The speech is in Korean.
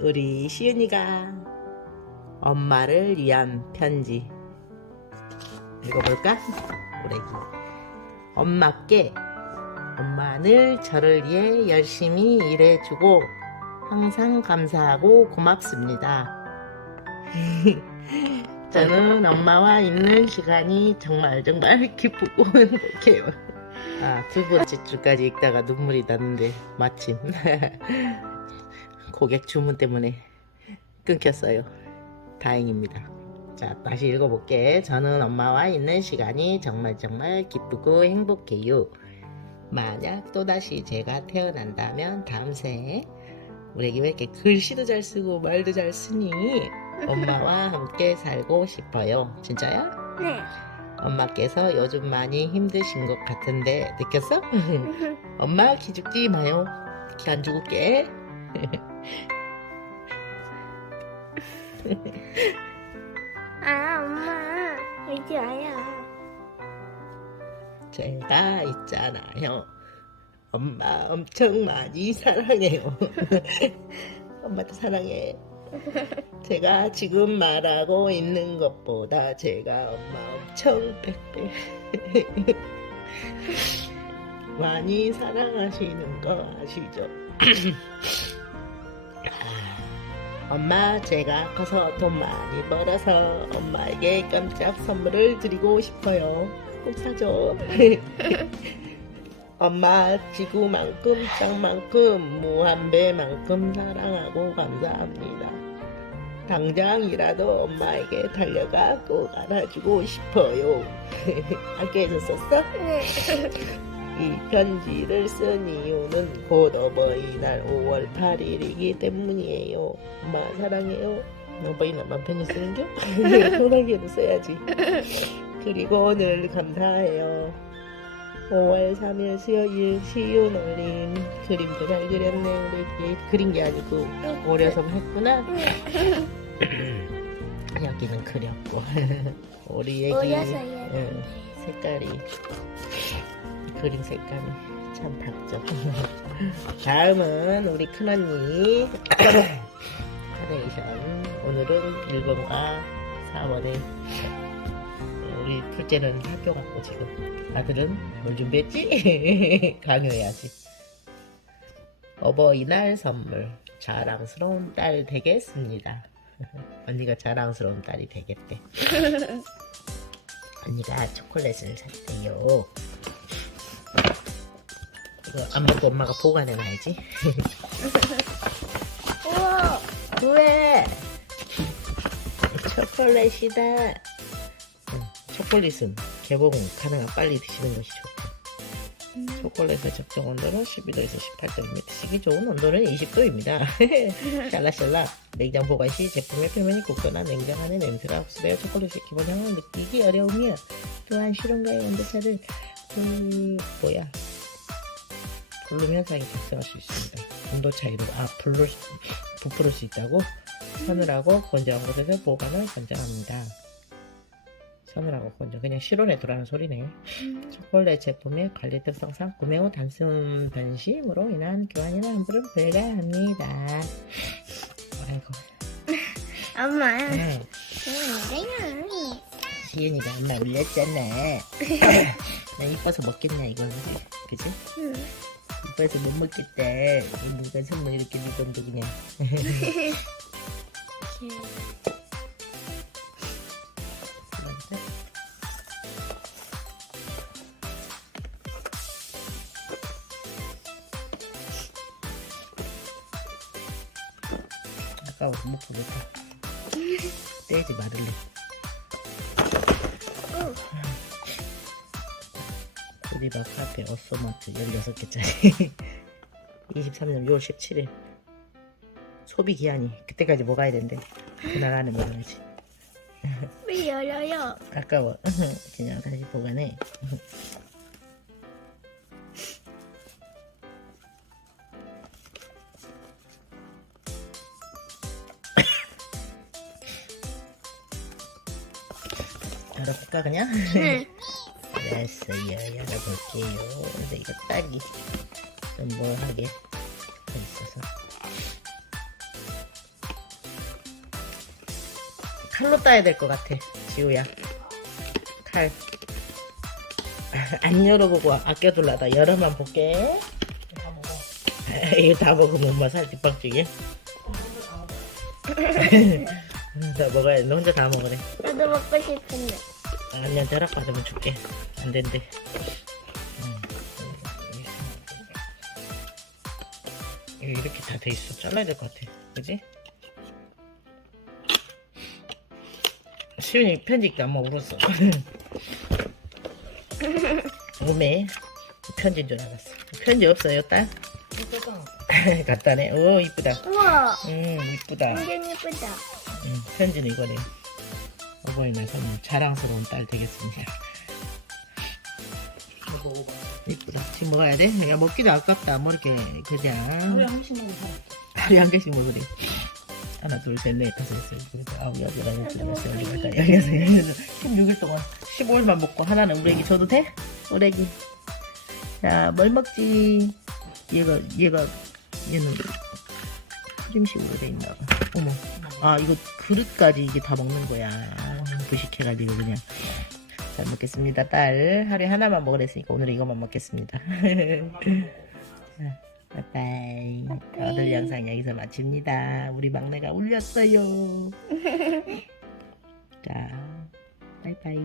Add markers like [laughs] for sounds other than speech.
우리 시은이가 엄마를 위한 편지 읽어볼까? 우리 엄마께 엄마 늘 저를 위해 열심히 일해주고 항상 감사하고 고맙습니다. [laughs] 저는 엄마와 있는 시간이 정말 정말 기쁘고 행복해요. 아, 두 번째 줄까지 읽다가 눈물이 났는데 마침 [laughs] 고객 주문 때문에 끊겼어요. 다행입니다. 자, 다시 읽어볼게. 저는 엄마와 있는 시간이 정말 정말 기쁘고 행복해요. 만약 또다시 제가 태어난다면 다음 생에 우리 애기 왜 이렇게 글씨도 잘 쓰고 말도 잘 쓰니 엄마와 함께 살고 싶어요. 진짜야? 네. 엄마께서 요즘 많이 힘드신 것 같은데 느꼈어? [laughs] 엄마 기죽지 마요. 기 안 죽을게. [laughs] 아, 엄마. 울지 마요. 제가 있잖아요. 엄마 엄청 많이 사랑해요. [laughs] 엄마도 사랑해. 제가 지금 말하고 있는 것보다 제가 엄마 엄청 백배 [laughs] 많이 사랑하시는 거 아시죠? [clears throat] 아, 엄마 제가 커서 돈 많이 벌어서 엄마에게 깜짝 선물을 드리고 싶어요. 꼭 사줘. [laughs] 엄마 지구만큼 땅만큼 무한배만큼 사랑하고 감사합니다. 당장이라도 엄마에게 달려가 꼭 안아주고 싶어요. [laughs] 학교에서 썼어? 네. 이 편지를 쓴 이유는 곧 어버이날 5월 8일이기 때문이에요. 엄마 사랑해요. 어버이날 만 편지 쓰는겨? [laughs] 편하게도 써야지. 그리고 늘 감사해요. 5월 3일 수요일 시윤 올림 그림도 잘 그렸네 우리 애기 그린 게 아니고 오려서 했구나 [laughs] 여기는 그렸고 [laughs] 우리 애기 오려서 응, 색깔이 그림 색감이 참 밝죠 [laughs] 다음은 우리 큰언니. 카네이션 [coughs] 오늘은 1번과 4번에 우리 둘째는 학교 갔고 지금 아들은 뭘 준비했지? [laughs] 강요해야지. 어버이날 선물. 자랑스러운 딸 되겠습니다. [laughs] 언니가 자랑스러운 딸이 되겠대. 언니가 초콜릿을 샀대요 이거 안 먹고 엄마가 보관해놔야지 [laughs] 우와. 왜? 초콜릿이다. 응, 초콜릿은 개봉 가능한 빨리 드시는 것이 좋고 초콜릿의 적정 온도는 12도에서 18도입니다. 드시기 좋은 온도는 20도입니다. [laughs] 샬라샬라 냉장 보관 시 제품의 표면이 굳거나 냉장 안에 냄새가 흡수되어 초콜릿의 기본 향을 느끼기 어려우며 또한 실온과의 온도 차를 그 뭐야 불룸 현상이 발생할 수 있습니다. 온도 차이로 아 불을 부풀을 수 있다고 서늘하고 건조한 곳에서 보관을 권장합니다. 서늘하고 건조 그냥 실온에 두라는 소리네. 초콜릿 제품의 관리 특성상 구매 후 단순 변심으로 인한 교환이나 환불은 불가합니다. 아이고, [laughs] 엄마. 네. 그래요. 시은이가 엄마 울렸잖아. [laughs] 나 이뻐서 먹겠냐 이거는, 그지? 응. 이뻐서 [laughs] 못 먹겠다. 누가 선물 이렇게 네 돈도 그냥. 아까워서 먹고 못해. 떼지 말을래. 고디바 카페 어소먼트 16개짜리 23년 6월 17일 소비 기한이 그때까지 먹어야 된대 그날 안에 먹어야지 왜 열어요? 아까워 그냥 다시 보관해 [laughs] 열어볼까 그냥? 응. 알았어요 열어볼게요 근데 이거 딱이 좀 뭐하게 돼 있어서 칼로 따야 될 것 같아, 지우야. 칼. [laughs] 안 열어보고 아껴둘라다. 열어만 볼게. [laughs] 이거 다 먹으면 엄마 살 뒷방쪽이야? [laughs] 다 먹어야 돼. 너 혼자 다 먹으래. 나도 먹고 싶은데. 아니야, 벼락 받으면 줄게. 안 된대. 음. 이렇게 다 돼 있어. 잘라야 될 것 같아. 그지? 시윤이 편지 읽다 엄마 울었어. [laughs] 오메. 편지인 줄 알았어. 편지 없어요, 딸? 갖다네. [laughs] 오, 이쁘다. 우와. 음, 이쁘다. 완전 예쁘다. 음, 편지는 이거네. 어버이날 선물 자랑스러운 딸 되겠습니다. 이쁘다. 지금 먹어야 돼? 야, 먹기도 아깝다. 뭐 이렇게, 그냥. 하루에 한 번씩 먹으면 살. 하루에 한 개씩 먹으래. 하나, 둘, 셋, 넷, 다섯, 여섯, 일곱, 여덟, 아홉, 여덟, 아홉, 열, 열여섯, 열일곱, 열여덟, 열여섯, 열여섯, 16일 동안 15일만 먹고 하나는 우리 애기 줘도 돼? 우리 애기. 자, 뭘 먹지? 얘가, 얘가, 얘는 크림식으로 돼 있나 봐. 어머. 아, 이거 그릇까지 이게 다 먹는 거야. 부식해가지고 그냥. 잘 먹겠습니다, 딸. 하루에 하나만 먹으랬으니까 오늘 이것만 먹겠습니다. 자, [laughs] 바이바이. 오늘 영상 여기서 마칩니다. 우리 막내가 울렸어요. [laughs] 자, 바이바이.